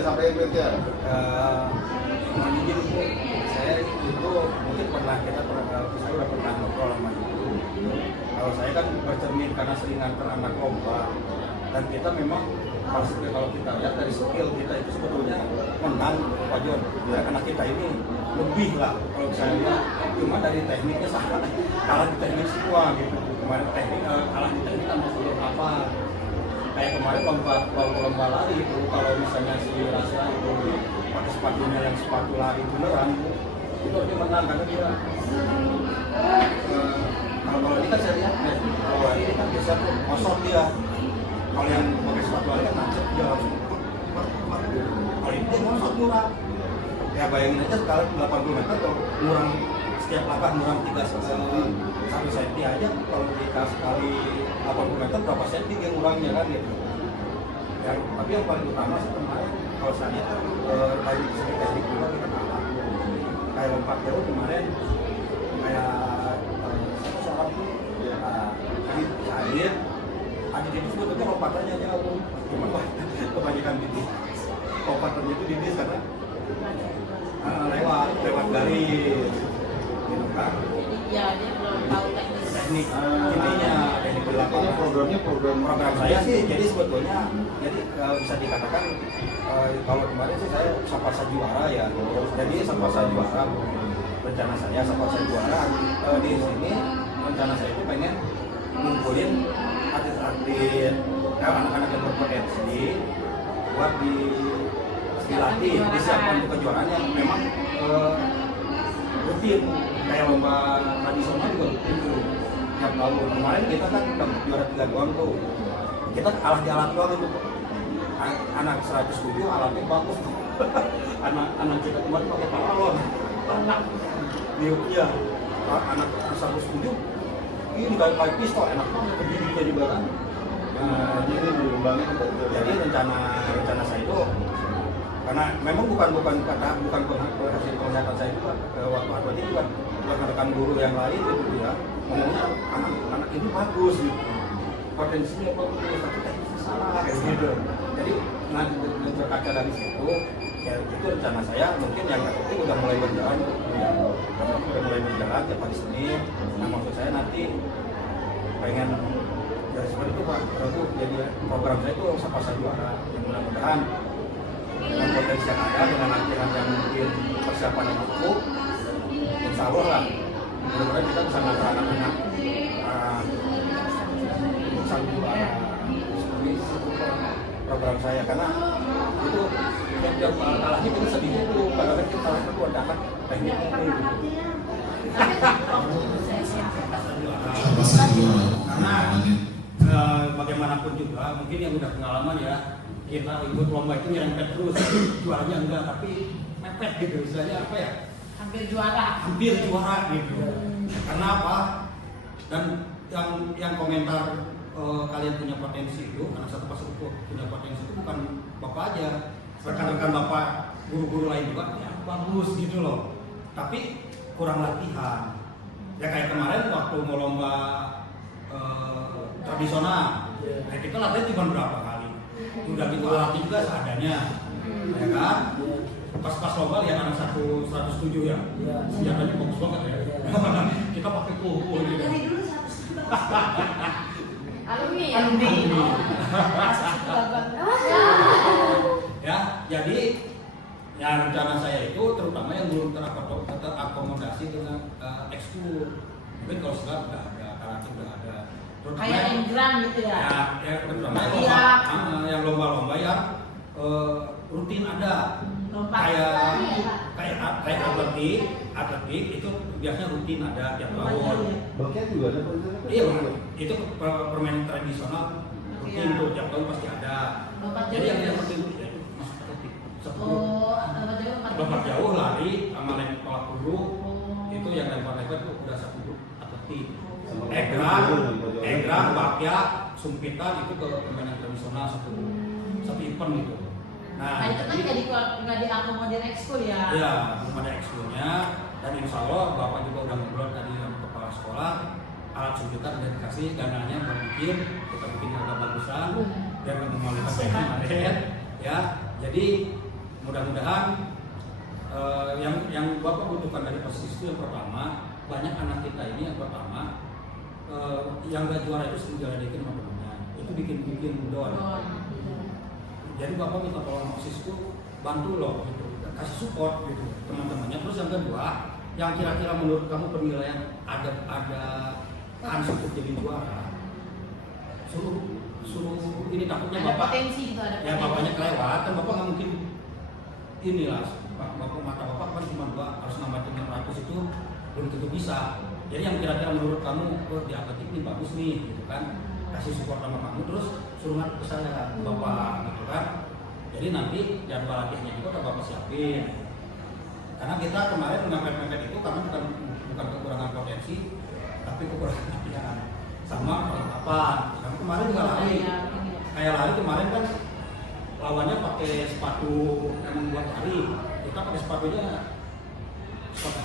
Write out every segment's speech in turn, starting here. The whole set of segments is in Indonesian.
Sampai kerja. Saya itu mungkin saya udah pernah ngobrol sama itu. Kalau saya kan bercermin karena sering antar anak lomba, dan kita memang kalau kita lihat dari skill kita itu sebetulnya menang Pak Jon. Anak kita ini lebih lah kalau saya lihat, cuma dari tekniknya sama, kalah di teknik semua gitu. Kemarin teknik kalah di teknik kan maksudnya apa? Kayak kemarin lomba lari itu, kalau misalnya si Rasya itu pakai sepatunya yang sepatu lari beneran, itu dia menang karena dia kalau ini kan saya lihat kalau ini kan biasa tuh kosong dia, kalau yang pakai sepatu lari kan nancep dia langsung kalau ini dia kosong murah ya. Bayangin aja sekarang 80 meter tuh ngurang setiap langkah ngurang 1 senti aja, kalau kita sekali 80 meter berapa senti dia ngurangnya kan gitu ya. Tapi yang paling utama sih kemarin kalau saya lihat dari segi teknik juga kita kalah. Kayak lompat jauh kemarin kayak seorang tuh Adit itu sebetulnya lompatannya jauh, cuma kebanyakan titik lompatannya itu dindis karena lewat garis gitu kan. Iya, dia belum tahu teknik ininya, teknik berlapangan. Program saya sih jadi sebetulnya bisa dikatakan kalau kemarin sih saya Sapasa juara ya. Jadi Sapasa juara, rencana saya Sapasa juara di sini, rencana saya itu pengen ngumpulin atlet-atlet anak-anak yang berpotensi buat dilatih, disiapkan untuk kejuaraan yang memang rutin, kayak lomba tradisional juga rutin tuh tiap tahun. Kemarin kita kan juara 3 tahun tuh, kita kalah di alat doang itu. Anak 107 alatnya bagus tuh. anak kita kemarin pakai paralon, iya, anak 107 ini kayak pistol, enak banget berdiri jadi barang. Ini diumbangnya Jadi rencana saya itu karena memang bukan hasil penglihatan saya juga waktu atletik juga rekan-rekan guru yang lain gitu ya, ngomongnya anak ini bagus gitu, potensinya bagus, tapi teknisnya salah kayak gitu. Jadi nanti berkaca dari situ ya, itu rencana saya mungkin yang atletik udah mulai berjalan ya pada Senin. Nah maksud saya nanti pengen ya seperti itu Pak Prabu, jadi program saya itu Sapasa juara yang mudah-mudahan dengan potensi yang ada, dengan latihan yang mungkin persiapan yang cukup, insya Allah lah mudah-mudahan kita bisa ngantar anak-anak untuk sang juara. Seperti itu program saya, karena itu yang kalahnya kita sedih itu, padahal kita itu ada kan tekniknya itu karena bagaimanapun juga mungkin yang udah pengalaman ya, kita ikut lomba itu nyerempet terus, juaranya enggak tapi mepet gitu, istilahnya apa ya, hampir juara gitu. Karena apa? Dan yang komentar kalian punya potensi itu, anak satu pas itu punya potensi itu bukan bapak aja, rekan-rekan bapak, guru-guru lain juga ya bagus gitu loh, tapi kurang latihan ya. Kayak kemarin waktu mau lomba tradisional, kita latihan cuma berapa kali, udah gitu alatnya juga seadanya ya kan. Pas lomba lihat anak 107 ya, senjatanya bagus banget ya. Kita pakai kuku gitu. Alumni ya? Alumni. Oh. Ya, jadi ya rencana saya itu terutama yang belum terakomodasi dengan ekskul. Mungkin kalau sekarang udah ada, karate udah ada. Terutama Kayak Ingram gitu ya. ya terutama yang Iya. yang lomba-lomba yang rutin ada. Lompat. Kayak atletik itu biasanya rutin ada tiap tahun. Bagian juga ada Pak? Iya, itu permainan tradisional rutin Iya. tuh tiap tahun pasti ada. Lompat Jadi jauh. yang penting itu ya itu masuk atletik. Oh, Lompat jauh, lari, sama lempar peluru, Oh. itu yang lempar-lempar itu udah satu grup atletik. Sama Egrang, bakya, sumpitan itu ke permainan tradisional satu event gitu. Nah, itu kan nggak diakomodir ekskul ya? Iya, belum ada ekskulnya, dan insya Allah Bapak juga udah ngobrol tadi dengan kepala sekolah, alat sumpitan udah dikasih, dananya buat kita bikin agak bagusan, biar nggak memalukan kayak kemarin, ya. Jadi mudah-mudahan yang Bapak butuhkan dari posisi itu yang pertama, banyak anak kita ini yang pertama yang gak juara itu sering diledekin sama temennya, itu bikin down. Jadi Bapak minta tolong OSIS itu bantu loh gitu, kasih support gitu teman-temannya. Terus yang kedua, yang kira-kira menurut kamu penilaian ada kans untuk jadi juara, suruh ini takutnya Ada Bapak potensi gitu, ada ya potensi. bapaknya kelewat, kan Bapak nggak mungkin inilah Bapak mata Bapak kan cuma harus namatin 600 itu belum tentu bisa. Jadi yang kira-kira menurut kamu di atletik ini bagus nih gitu kan, kasih support sama kamu, terus suruh ngadep ke saya Bapak gitu kan. Jadi nanti jadwal latihannya juga udah Bapak siapin, karena kita kemarin mepet-mepet itu karena bukan kekurangan potensi tapi kekurangan latihan sama perlengkapan. Karena kemarin juga lari, kayak lari kemarin kan lawannya pakai sepatu yang membuat lari, kita pakai sepatu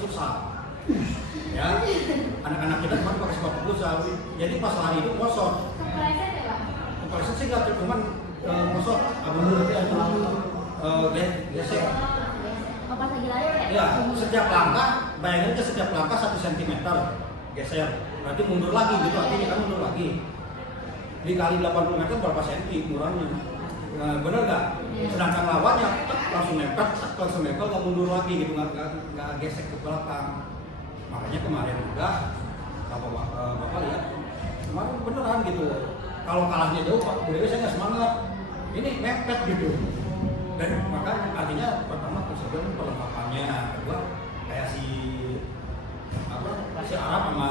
futsal. Ya, anak-anak kita kemarin pakai sepatu futsal, jadi pas lari itu kosong. Kepleset sih nggak, cuman kosong, bener gesek. Pas lagi lari ya? Ya, setiap langkah, bayangin aja setiap langkah 1 cm geser, berarti mundur lagi gitu, artinya kan mundur lagi. Dikali 80 meter berapa senti kurangnya? Nah, bener nggak? Sedangkan lawannya langsung nempel nggak mundur lagi gitu, nggak gesek ke belakang. Makanya kemarin juga bapak lihat kemarin beneran gitu. Kalau kalahnya jauh, Pak Dewi saya nggak semangat. Ini mepet gitu. Dan maka artinya pertama keseluruhan perlengkapannya, kedua kayak si Arab sama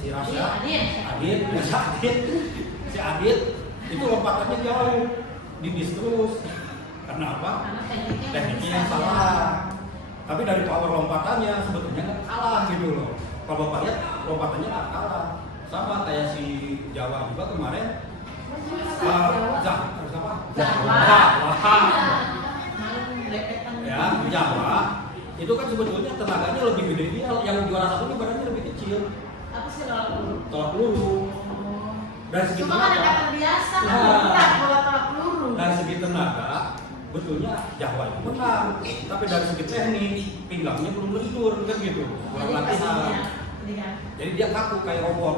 si Rasya, si Adit itu lompatannya jauh, didis terus. Karena apa? Tekniknya yang salah. Tapi dari power lompatannya sebetulnya nggak kalah gitu loh. Kalau Bapak lihat lompatannya nggak kalah. Sama kayak si Jawa juga kemarin. Jawa itu kan sebetulnya tenaganya lebih gede dia, yang juara satu ini badannya lebih kecil. Apa sih tolak Peluru. Dari segi Cuma kan tenaga. ada terbiasa kan berat kalau tolak peluru. Dari segi tenaga, betulnya Jawa yang menang. Tapi dari segi teknik, pinggangnya belum lentur kan gitu. Kurang latihan. Jadi dia kaku kayak robot.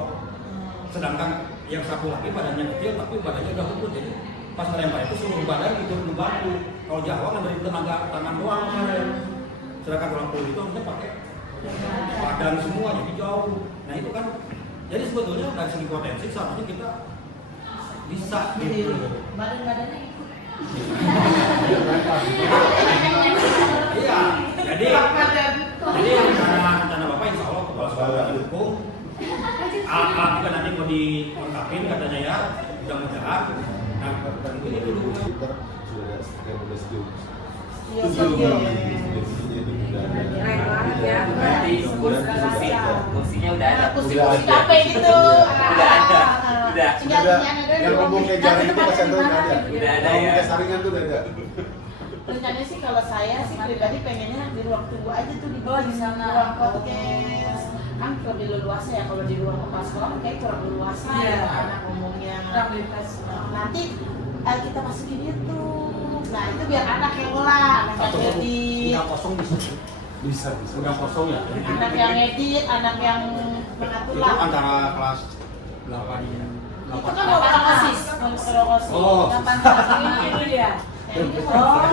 Sedangkan yang satu lagi badannya kecil tapi badannya udah kuat, jadi pas melempar itu seluruh badan ikut membantu. Kalau Jawa kan dari tenaga tangan doang kemarin. Sedangkan kalau peluru itu harusnya pakai badan semua, jadi jauh. Nah itu kan, jadi sebetulnya dari segi potensi seharusnya kita bisa gitu. Badan-badannya ikut. Iya, jadi yang rencana Bapak insya Allah kepala sekolah didukung. Alat-alat juga nanti mau dilengkapin katanya ya, mudah-mudahan. Nah, mungkin itu dulu. Sudah 13 Juni. Iya, Keren banget ya. Berarti kursinya udah ada. Kursi kafe gitu. Udah. Yang ngomong kayak jaring itu pas itu nggak ada. Udah ada Ngomong ya. kayak saringan tuh udah ada. Rencananya sih kalau saya sih pribadi pengennya di ruang tunggu aja tuh di bawah di sana ruang podcast. Kan lebih leluasa ya, kalau di ruang kepala sekolah kayak kurang leluasa ya anak ngomongnya. Nanti kita masukin YouTube. Nah itu biar anak yang olah, anak yang edit, Udah kosong bisa. Udah kosong ya. anak yang edit, anak yang mengatur Itu lah. antara kelas 8 Itu kan mau osis, mau osis. Oh. Kapan ini dia? Oh.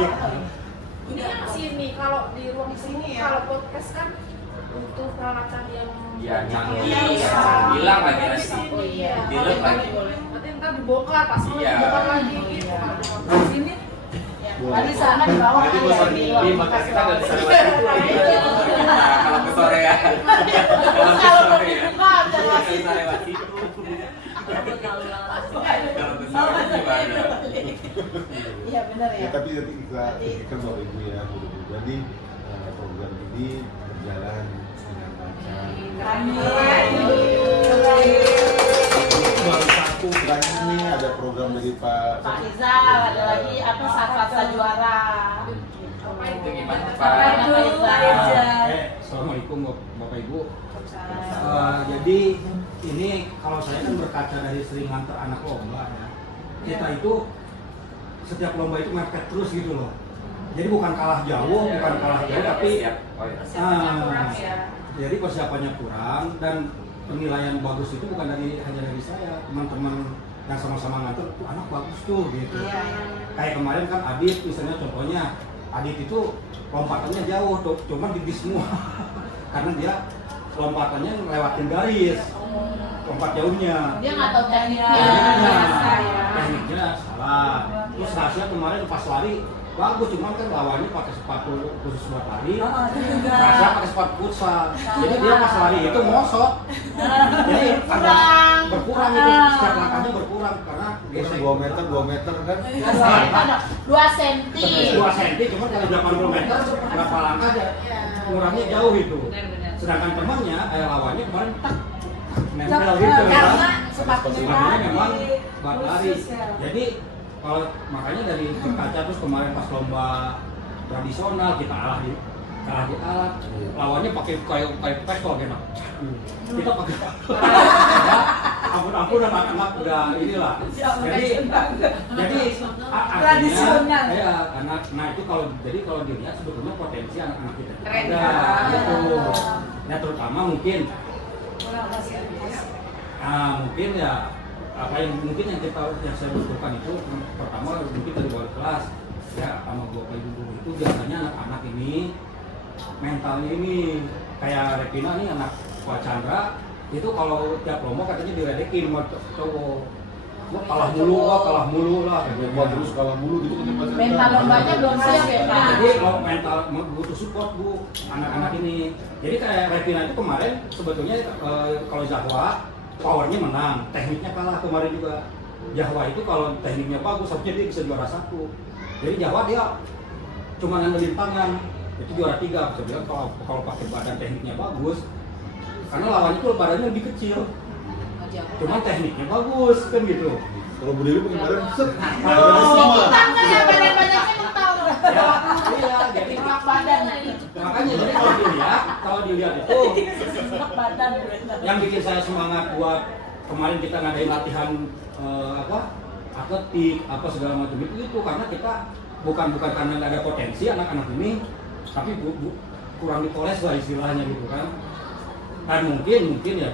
Ini kan sini kalau di ruang sini ya. Kalau podcast kan butuh peralatan yang Iya, canggih. Iya. Bilang lagi nanti. Oh iya. Dilem lagi. Nanti ntar dibongkar, pas Iya. dibongkar lagi gitu. Di sini Tadi sana di bawah Jadi ya, bosan di Di ruang podcast kita nggak bisa kelas. lewat situ. Nah, kalau ke sore ya. Kalau ke Kalau sore mau ya. dibuka, Nggak jangan bisa lewat situ. Kalau ke sore gimana? Iya benar ya. Ya, tapi nanti kita pikirkan Bapak Ibu ya, mudah-mudahan di program ini berjalan dengan lancar. Baru satu dan ini ada program dari Pak Pak Rizal, ada lagi apa Sakrasa Juara. Itu gimana Pak Rizal. Assalamualaikum Bapak Ibu. Jadi ini kalau saya kan berkaca dari sering nganter anak lomba ya. Kita itu setiap lomba itu mepet terus gitu loh. Jadi bukan kalah jauh, bukan kalah jauh, tapi siap. Oh iya. jadi persiapannya kurang dan penilaian bagus itu bukan hanya dari saya, teman-teman yang sama-sama nganter tuh anak bagus tuh gitu. Iya. Kayak kemarin kan Adit misalnya contohnya, Adit itu lompatannya jauh tuh, cuma di semua karena dia lompatannya ngelewatin garis, lompat jauhnya. Dia nggak tahu tekniknya. Tekniknya salah. Terus Rasya kemarin pas lari bagus, cuman kan lawannya pakai sepatu khusus buat lari. Rasya pakai sepatu futsal. Jadi dia pas lari itu ngosot. Jadi agak berkurang itu, setiap langkahnya berkurang karena Terus gesek 2 meter kan? 2 senti. 2 cm, cuma kalau 80 meter berapa langkah aja kurangnya jauh itu. Sedangkan temannya, lawannya kemarin tak nempel gitu kan. Sepatunya memang buat lari. Jadi kalau makanya dari kaca terus kemarin pas lomba tradisional kita kalah di alat, lawannya pakai kayak pistol gitu. Kita pakai ampun anak-anak udah inilah. Jadi Tradisional. ya karena itu kalau dilihat sebetulnya potensi anak-anak kita Keren. ada gitu. Ya terutama mungkin mungkin ya apa yang saya butuhkan itu pertama mungkin dari wali kelas ya sama bapak ibu guru itu biasanya anak-anak ini mentalnya ini kayak Repina nih anak Pak Chandra itu kalau tiap lomba katanya diledekin sama cowok. Wah kalah mulu lah. Lomba terus kalah mulu gitu kan Pak. Mental lombanya belum siap ya Pak. Jadi kalau mental butuh support Bu anak-anak ini. Jadi kayak Repina itu kemarin sebetulnya kalau Zahwa powernya menang, tekniknya kalah kemarin juga. Zahwa itu kalau tekniknya bagus harusnya dia bisa juara 1. Jadi Zahwa dia cuma ngandelin tangan itu juara 3. Saya bilang kalau pakai badan tekniknya bagus, karena lawannya itu badannya lebih kecil. Cuman tekniknya bagus kan gitu. Kalau Bu Dewi kemarin set. Tangan ya badan-badannya mental. Iya, jadi Enak badan. makanya jadi kalau dilihat itu Enak badan. yang bikin saya semangat buat kemarin kita ngadain latihan atletik apa segala macam itu karena kita bukan karena nggak ada potensi anak-anak ini, tapi kurang dipoles lah istilahnya gitu kan. Dan mungkin ya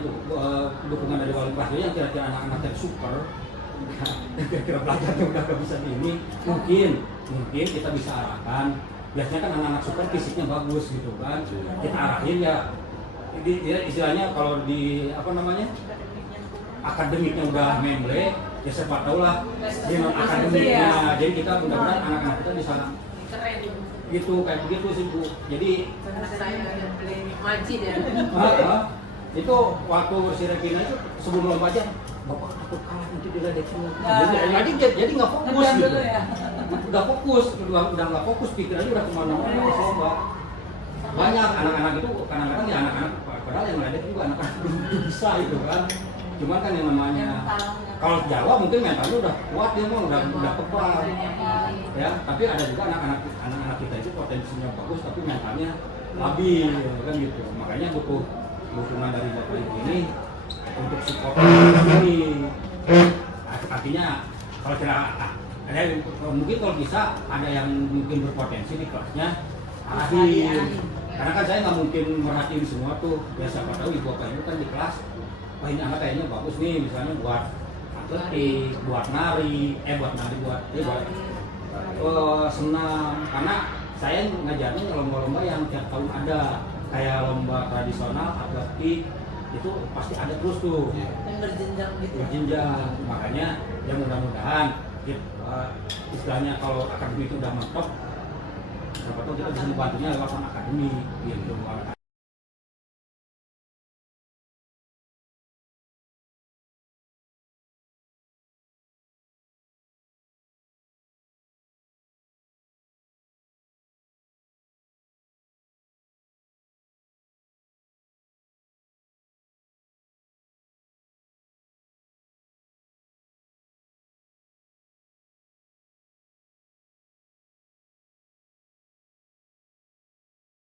dukungan dari wali kelasnya yang kira-kira anak-anak yang super kira-kira belajarnya udah gak bisa di ini, mungkin kita bisa arahkan. Biasanya kan anak-anak super fisiknya bagus gitu kan, kita arahin ya istilahnya kalau di akademiknya udah memble ya siapa tahu lah di non akademiknya. Jadi kita mudah-mudahan anak-anak kita bisa gitu kayak begitu sih Bu. Jadi Majid ya. itu waktu si Regina itu sebelum lomba aja bapak takut kalah nanti diledekin. Jadi nggak fokus gitu. Udah fokus, udah nggak fokus, pikirannya udah kemana-mana pas lomba. Banyak anak-anak itu kadang-kadang ya anak-anak padahal yang ledek juga anak-anak belum bisa itu kan. Cuman kan yang namanya kalau Jawa mungkin mentalnya udah kuat, dia mah udah kebal. Ya, tapi ada juga anak-anak kita itu potensinya bagus tapi mentalnya labil kan gitu. Makanya butuh dukungan dari Bapak Ibu ini untuk support ini. Artinya kalau mungkin kalau bisa ada yang mungkin berpotensi di kelasnya arahin. Karena kan saya nggak mungkin merhatiin semua tuh. Ya siapa tahu ibu bapak ibu kan di kelas, wah ini anak kayaknya bagus nih misalnya buat atletik, buat nari, buat senam. Karena saya ngajarnya lomba-lomba yang tiap tahun ada, kayak lomba tradisional, atletik, itu pasti ada terus tuh. yang berjenjang gitu. Berjenjang. Makanya ya mudah-mudahan istilahnya kalau akademi itu udah mentok, siapa tahu kita bisa membantunya lewat akademi gitu.